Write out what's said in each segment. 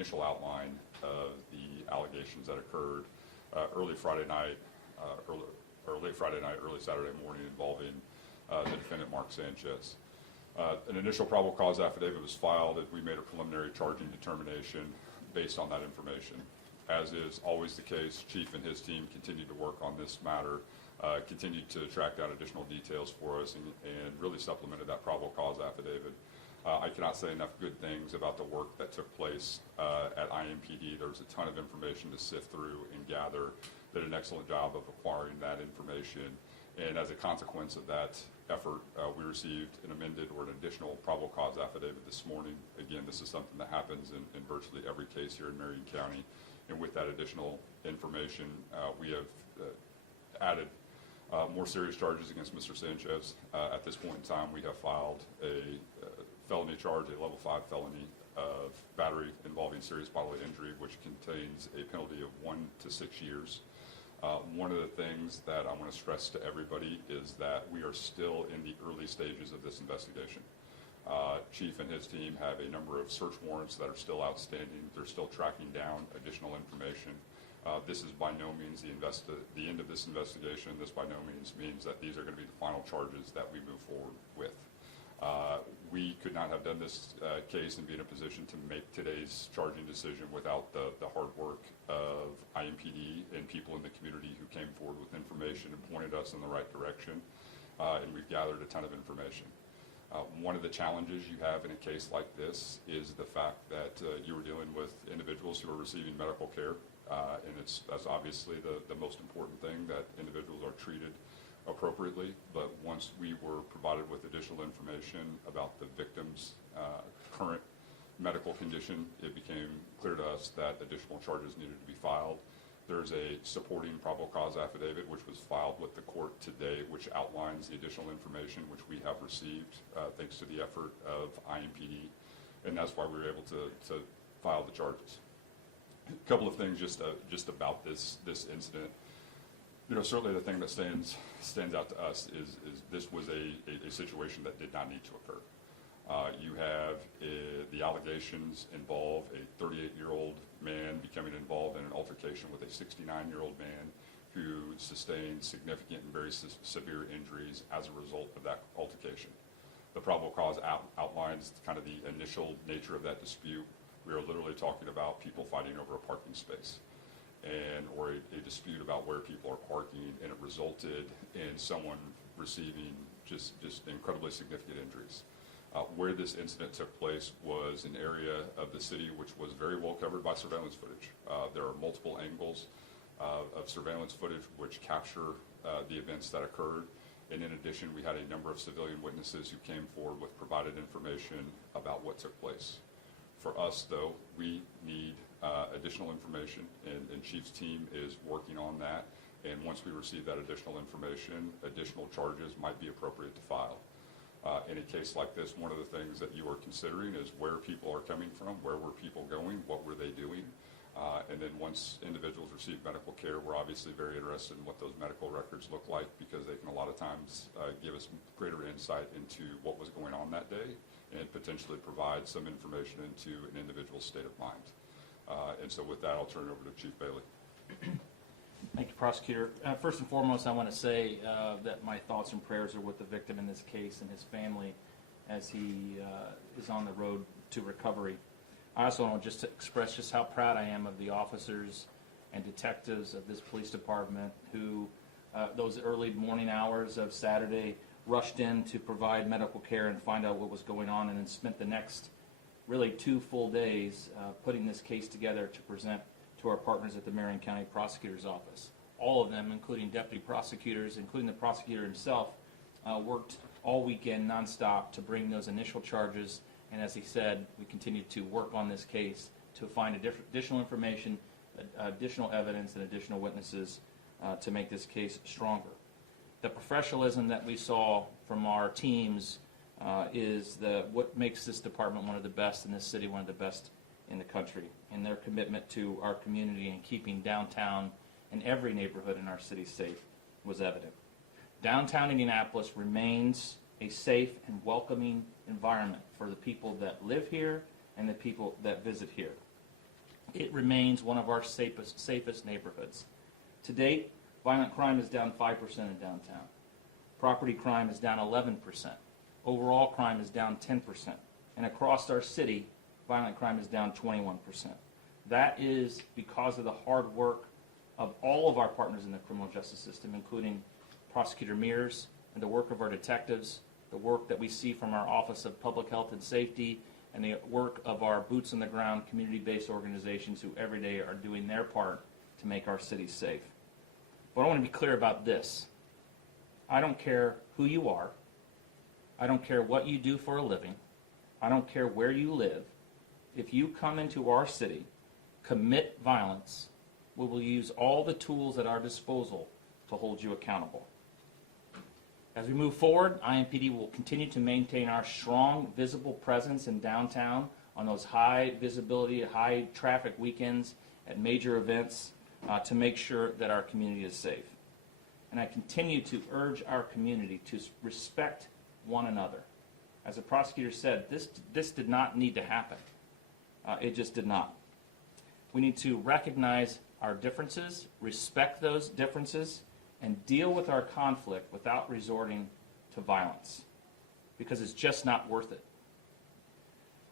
initial outline of the allegations that occurred early Friday night, or late Friday night, early Saturday morning involving the defendant Mark Sanchez. An initial probable cause affidavit was filed, and we made a preliminary charging determination based on that information. As is always the case, Chief and his team continued to work on this matter, continued to track down additional details for us, and really supplemented that probable cause affidavit. I cannot say enough good things about the work that took place at IMPD. There was a ton of information to sift through and gather. Did an excellent job of acquiring that information, and as a consequence of that effort, we received an amended or an additional probable cause affidavit this morning. Again, this is something that happens in virtually every case here in Marion County, and with that additional information, we have added more serious charges against Mr. Sanchez. At this point in time, we have filed a felony charge, a level 5 felony of battery involving serious bodily injury, which contains a penalty of 1 to 6 years. One of the things that I want to stress to everybody is that we are still in the early stages of this investigation. Chief and his team have a number of search warrants that are still outstanding. They're still tracking down additional information. This is by no means the end of this investigation. This by no means that these are going to be the final charges that we move forward with. We could not have done this case and be in a position to make today's charging decision without the hard work of IMPD and people in the community who came forward with information and pointed us in the right direction, and we've gathered a ton of information. One of the challenges you have in a case like this is the fact that you are dealing with individuals who are receiving medical care, and that's obviously the most important thing, that individuals are treated appropriately. But once we were provided with additional information about the victim's current medical condition, it became clear to us that additional charges needed to be filed. There's a supporting probable cause affidavit which was filed with the court today, which outlines the additional information which we have received thanks to the effort of IMPD, and that's why we were able to file the charges. A couple of things just about this incident. You know, certainly the thing that stands out to us is this was a situation that did not need to occur. You have the allegations involve a 38-year-old man becoming involved in an altercation with a 69-year-old man who sustained significant and very severe injuries as a result of that altercation. The probable cause outlines kind of the initial nature of that dispute. We are literally talking about people fighting over a parking space, or a dispute about where people are parking, and it resulted in someone receiving just incredibly significant injuries. Where this incident took place was an area of the city which was very well covered by surveillance footage. There are multiple angles of surveillance footage which capture the events that occurred, and in addition, we had a number of civilian witnesses who came forward with provided information about what took place. For us, though, we need additional information, and Chief's team is working on that, and once we receive that additional information, additional charges might be appropriate to file. In a case like this, one of the things that you are considering is where people are coming from, where were people going, what were they doing, and then once individuals receive medical care, we're obviously very interested in what those medical records look like, because they can a lot of times give us greater insight into what was going on that day and potentially provide some information into an individual's state of mind. And so with that, I'll turn it over to Chief Bailey. Thank you, Prosecutor. First and foremost, I want to say that my thoughts and prayers are with the victim in this case and his family as he is on the road to recovery. I also want to just express just how proud I am of the officers and detectives of this police department who, those early morning hours of Saturday, rushed in to provide medical care and find out what was going on, and then spent the next really 2 full days putting this case together to present to our partners at the Marion County Prosecutor's Office. All of them, including deputy prosecutors, including the prosecutor himself, worked all weekend nonstop to bring those initial charges, and as he said, we continue to work on this case to find additional information, additional evidence, and additional witnesses to make this case stronger. The professionalism that we saw from our teams is what makes this department one of the best in this city, one of the best in the country, and their commitment to our community and keeping downtown and every neighborhood in our city safe was evident. Downtown Indianapolis remains a safe and welcoming environment for the people that live here and the people that visit here. it remains one of our safest neighborhoods. To date, violent crime is down 5% in downtown. Property crime is down 11%. Overall crime is down 10%. And across our city, violent crime is down 21%. That is because of the hard work of all of our partners in the criminal justice system, including Prosecutor Mears and the work of our detectives, the work that we see from our Office of Public Health and Safety, and the work of our boots-on-the-ground, community-based organizations who every day are doing their part to make our city safe. But I want to be clear about this. I don't care who you are. I don't care what you do for a living. I don't care where you live. If you come into our city, commit violence, we will use all the tools at our disposal to hold you accountable. As we move forward, IMPD will continue to maintain our strong, visible presence in downtown on those high visibility, high traffic weekends at major events to make sure that our community is safe. And I continue to urge our community to respect one another. As the prosecutor said, this did not need to happen. It just did not. We need to recognize our differences, respect those differences, and deal with our conflict without resorting to violence, because it's just not worth it.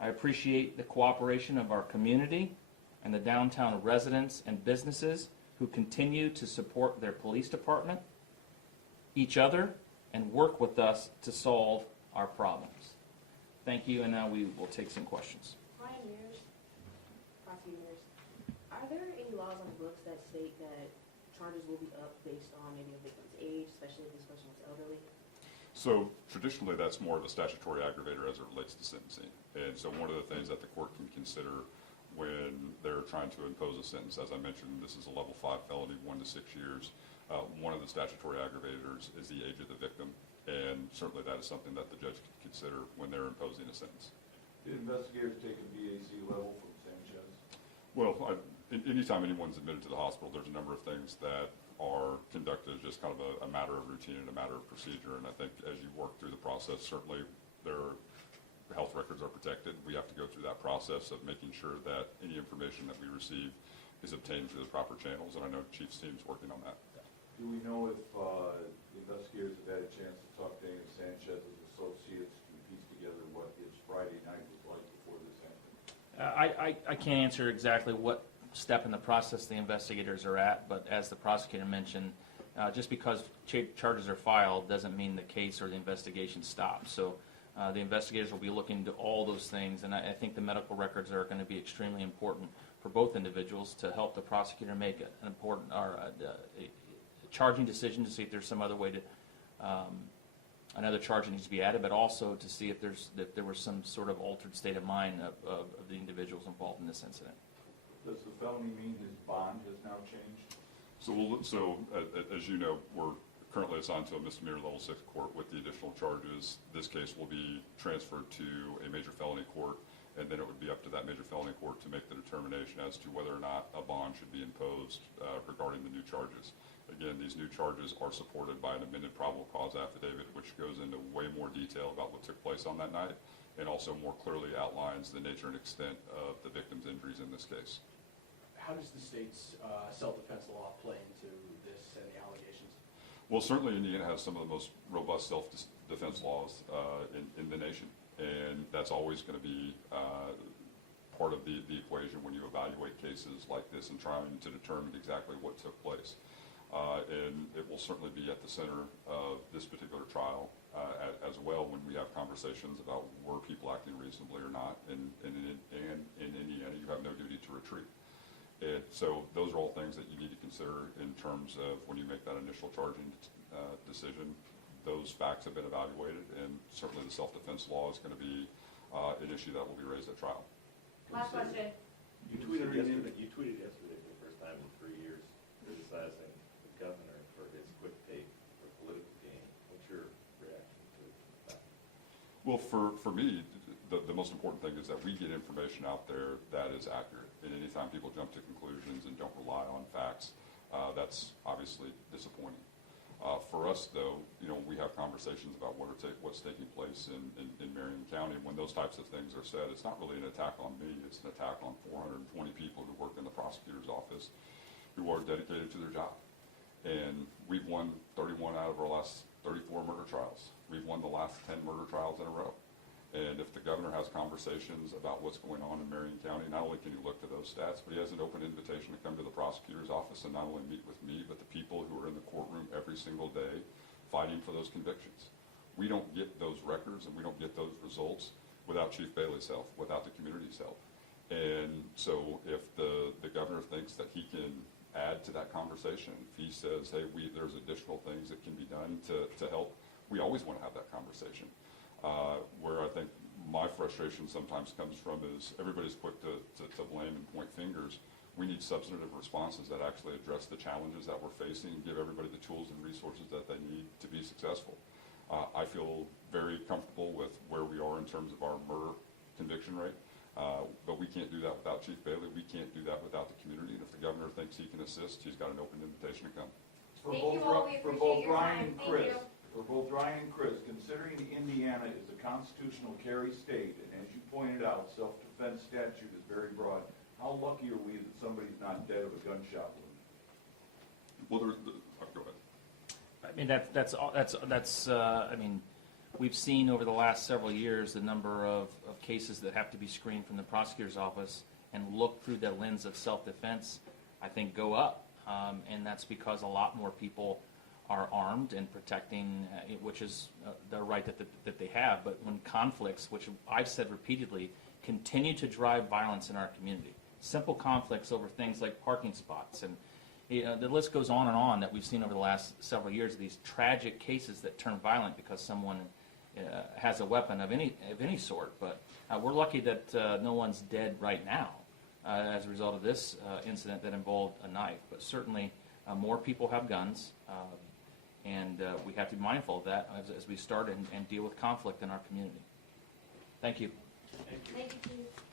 I appreciate the cooperation of our community and the downtown residents and businesses who continue to support their police department, each other, and work with us to solve our problems. Thank you, and now we will take some questions. Pioneers, prosecutors, are there any laws on the books that state that charges will be up based on maybe a victim's age, especially if this person was elderly? So traditionally, that's more of a statutory aggravator as it relates to sentencing. And so one of the things that the court can consider when they're trying to impose a sentence, as I mentioned, this is a level 5 felony, 1 to 6 years. One of the statutory aggravators is the age of the victim. And certainly that is something that the judge can consider when they're imposing a sentence. Did investigators take a BAC level from Sanchez? Well, anytime anyone's admitted to the hospital, there's a number of things that are conducted as just kind of a matter of routine and a matter of procedure. And I think as you work through the process, certainly their health records are protected. We have to go through that process of making sure that any information that we receive is obtained through the proper channels. And I know Chief's team's working on that. Do we know if the investigators have had a chance to talk to any of Sanchez's associates to piece together what his Friday night was like before this happened? I can't answer exactly what step in the process the investigators are at, but as the prosecutor mentioned, just because charges are filed doesn't mean the case or the investigation stops. So the investigators will be looking into all those things, and I think the medical records are going to be extremely important for both individuals to help the prosecutor make an important a charging decision to see if there's some other way to another charge that needs to be added, but also to see if there was some sort of altered state of mind of the individuals involved in this incident. Does the felony mean his bond has now changed? So as you know, we're currently assigned to a misdemeanor level 6 court with the additional charges. This case will be transferred to a major felony court, and then it would be up to that major felony court to make the determination as to whether or not a bond should be imposed regarding the new charges. Again, these new charges are supported by an amended probable cause affidavit, which goes into way more detail about what took place on that night, and also more clearly outlines the nature and extent of the victim's injuries in this case. How does the state's self-defense law play into this and the allegations? Well, certainly Indiana has some of the most robust self-defense laws in the nation, and that's always going to be part of the equation when you evaluate cases like this and trying to determine exactly what took place. And it will certainly be at the center of this particular trial as well when we have conversations about were people acting reasonably or not. And in Indiana, you have no duty to retreat. And so those are all things that you need to consider in terms of when you make that initial charging decision. Those facts have been evaluated, and certainly the self-defense law is going to be an issue that will be raised at trial. Last question. You tweeted yesterday for the first time in 3 years, criticizing the governor for his quick take for political gain. What's your reaction to that? Well, for me, the most important thing is that we get information out there that is accurate. And anytime people jump to conclusions and don't rely on facts, that's obviously disappointing. For us, though, we have conversations about what's taking place in Marion County. And when those types of things are said, it's not really an attack on me. It's an attack on 420 people who work prosecutor's office who are dedicated to their job. And we've won 31 out of our last 34 murder trials. We've won the last 10 murder trials in a row. And if the governor has conversations about what's going on in Marion County, not only can you look to those stats, but he has an open invitation to come to the prosecutor's office and not only meet with me, but the people who are in the courtroom every single day fighting for those convictions. We don't get those records and we don't get those results without Chief Bailey's help, without the community's help. And so if the governor thinks that he can add to that conversation, if he says, hey, there's additional things that can be done to help, we always want to have that conversation. Where I think my frustration sometimes comes from is everybody's quick to blame and point fingers. We need substantive responses that actually address the challenges that we're facing and give everybody the tools and resources that they need to be successful. I feel very comfortable with where we are in terms of our murder conviction rate, but we can't do that without Chief Bailey. We can't do that without the community. And if the governor thinks he can assist, he's got an open invitation to come. Thank you all. We appreciate your time. Thank you. For both Ryan and Chris, considering Indiana is a constitutional carry state, and as you pointed out, self-defense statute is very broad, how lucky are we that somebody's not dead of a gunshot wound? Well, go ahead. I mean, I mean, we've seen over the last several years the number of cases that have to be screened from the prosecutor's office and look through the lens of self-defense, I think, go up. And that's because a lot more people are armed and protecting, which is the right that they have. But when conflicts, which I've said repeatedly, continue to drive violence in our community, simple conflicts over things like parking spots, and the list goes on and on that we've seen over the last several years of these tragic cases that turn violent because someone has a weapon of any sort. But we're lucky that no one's dead right now as a result of this incident that involved a knife. But certainly more people have guns. And we have to be mindful of that as we start and deal with conflict in our community. Thank you. Thank you, Chief.